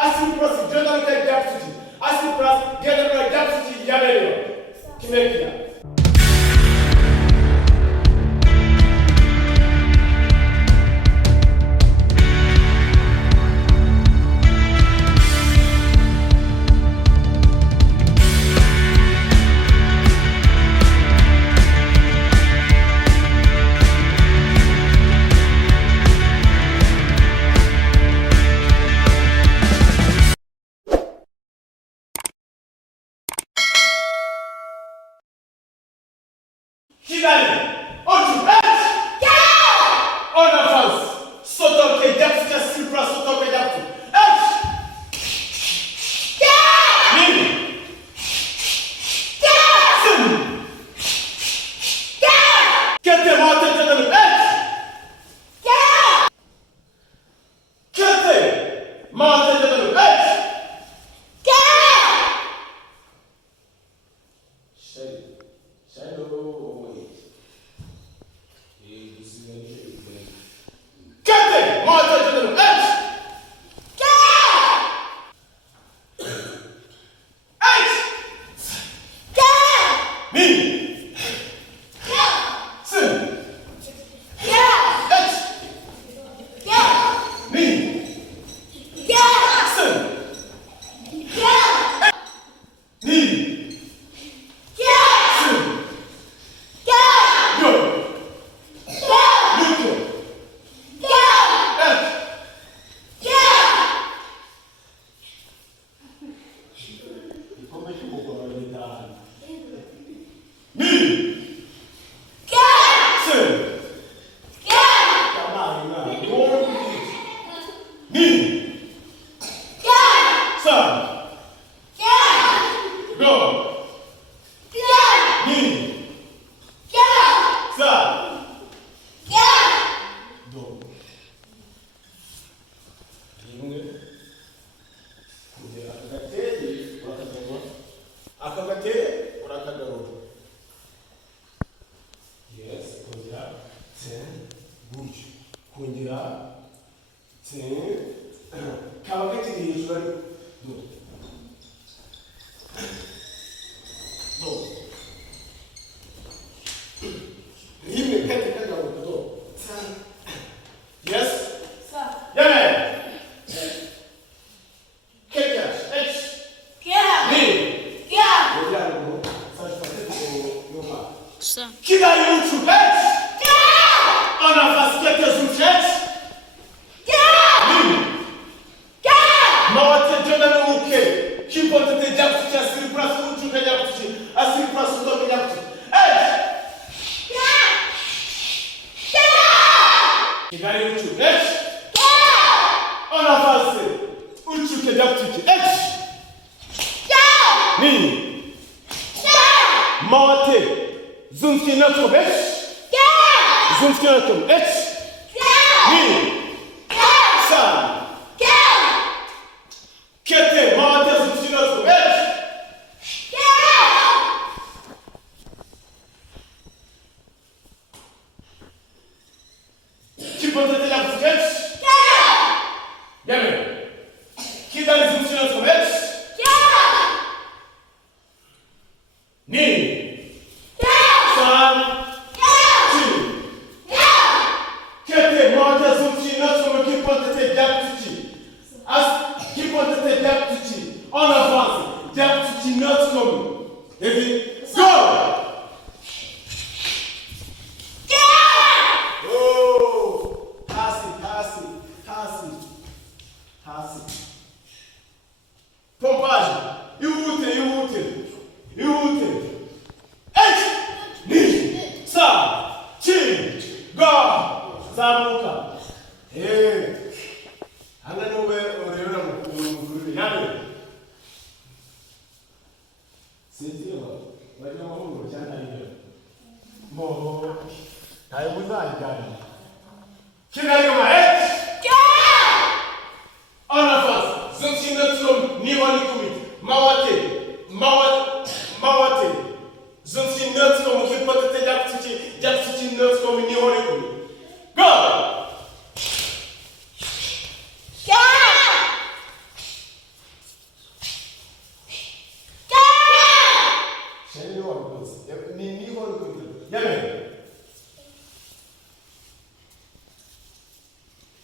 Así pras general ke dapsuti. Así pras general dapsuti yamelio. Kimekia. Kidali, onde és? Ona faz, soto que depth já se pra soto que depth. És? Mimi. Sim. Que te mata te dando és? Que te mata te dando és?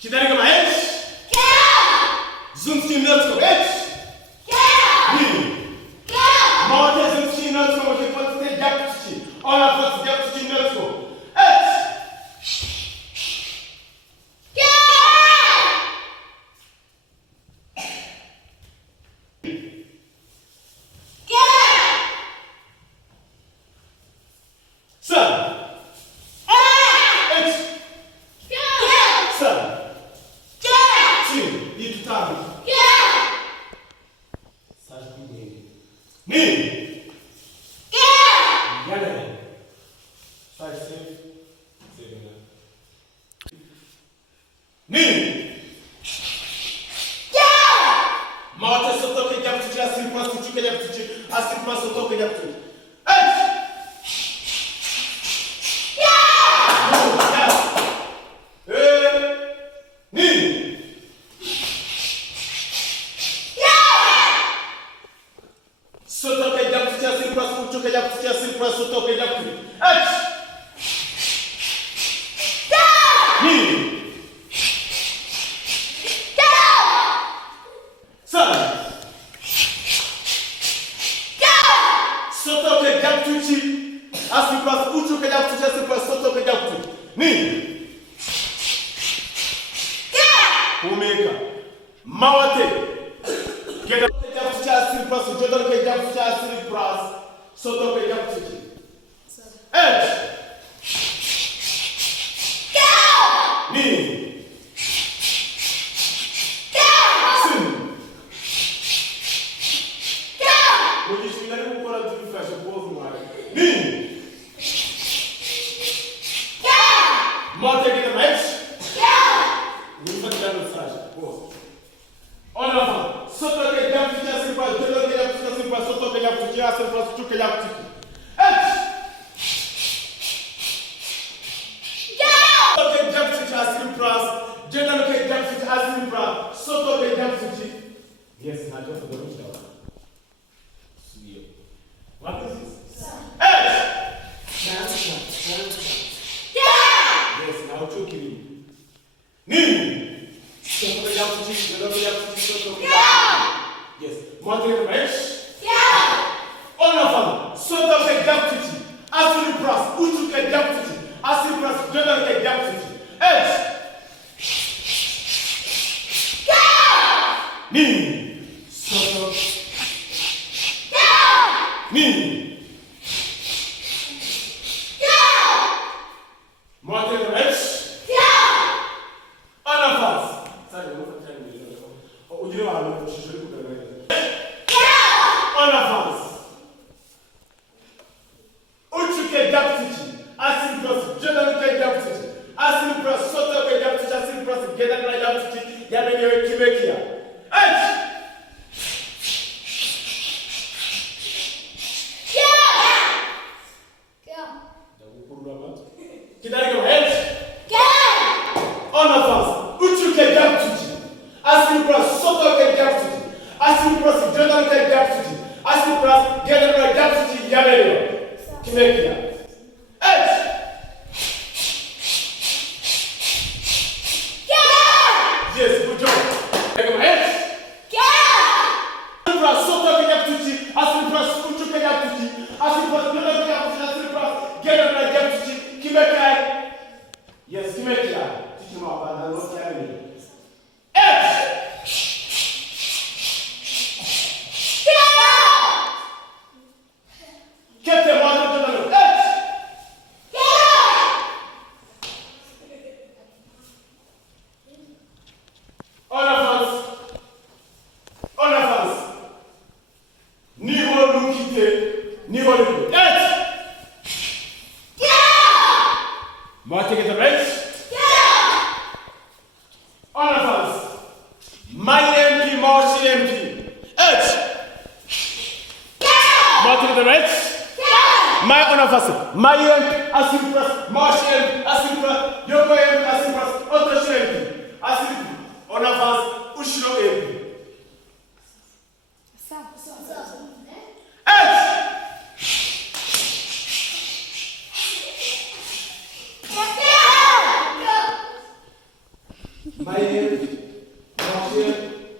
Kiderege maes? Zumski nutko, Mawate zumski nutko, je pode ter diapti. Olha pode diapti nutko.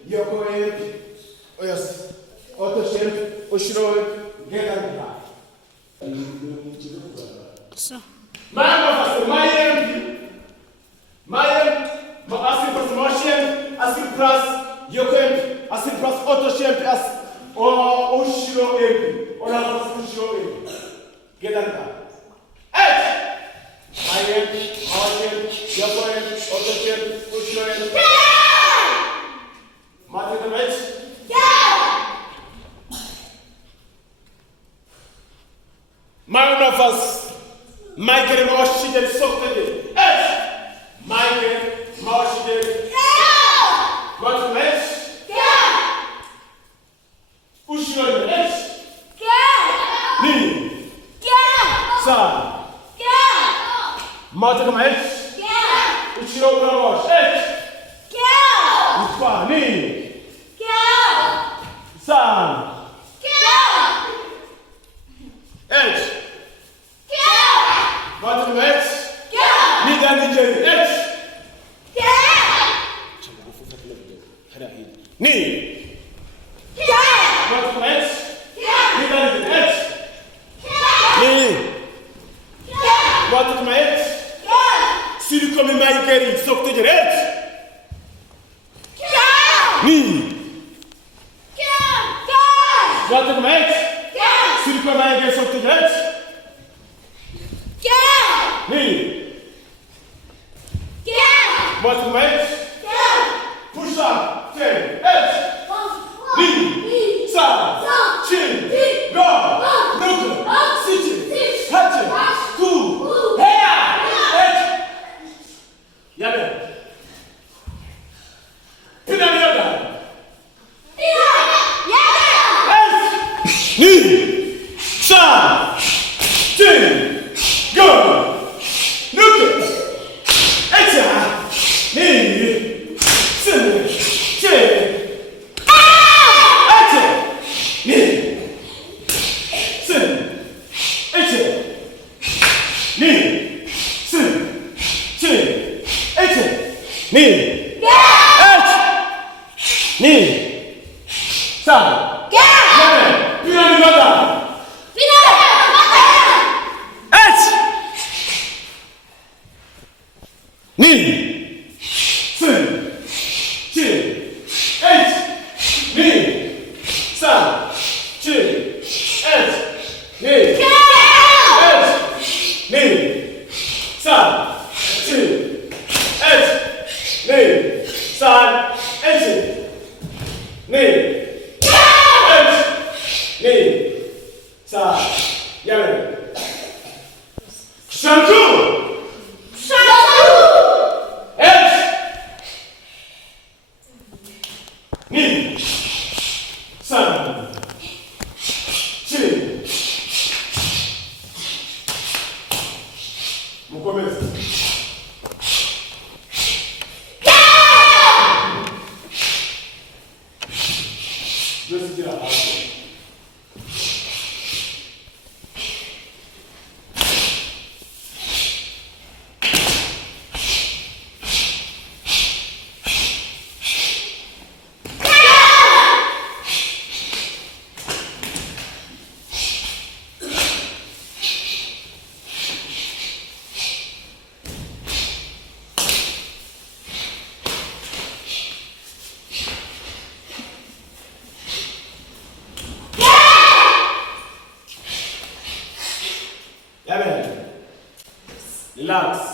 Yoko empi. Oh yes. Auto shemp. Ushiro get on the So. My empi. Ma asking for motion, asking plus, Yoko empi, asking plus auto shemp as or Ushiro empi. Or Ushiro empi. Get on the I am, Yoko am, Auto am, Ushiro am. Martin the match? Man of us, Michael Moshid Softed. Michael Moshid. Martin the match? Ushiro the match? Ni. Sa. Martin the match? Ushiro the match? Ni. Sa. Martin the match? Ni dan DJ. Ni. Martin the match? Ni dan DJ. Ni. Martin the match? Si tu come mai che sotto diretto. Ni. Martin the match? Si tu come mai che sotto diretto. Ni. Martin the match? Push up. 10. Ni. Sa. Chin. Go. Look. Sit. Hatch. Two. Hey. Yabe. Ni. Sa. Chin. Go. Look. Echa. Ni. Sin. Chin. Echa. Ni. Sin. Echa. Ni. Sin. Chin. Echa. Ni. Ni. Sa. Yabe. Pinani mata. Ni. Sin. Chin. Ni. Sa. Chin. Ni. Ni. Sa. Chin. Ni. Sa. Ni. Ni. Sa. Yabe. Shampoo. Ni. San. Chin. Mukomeza. Just get out. Relax.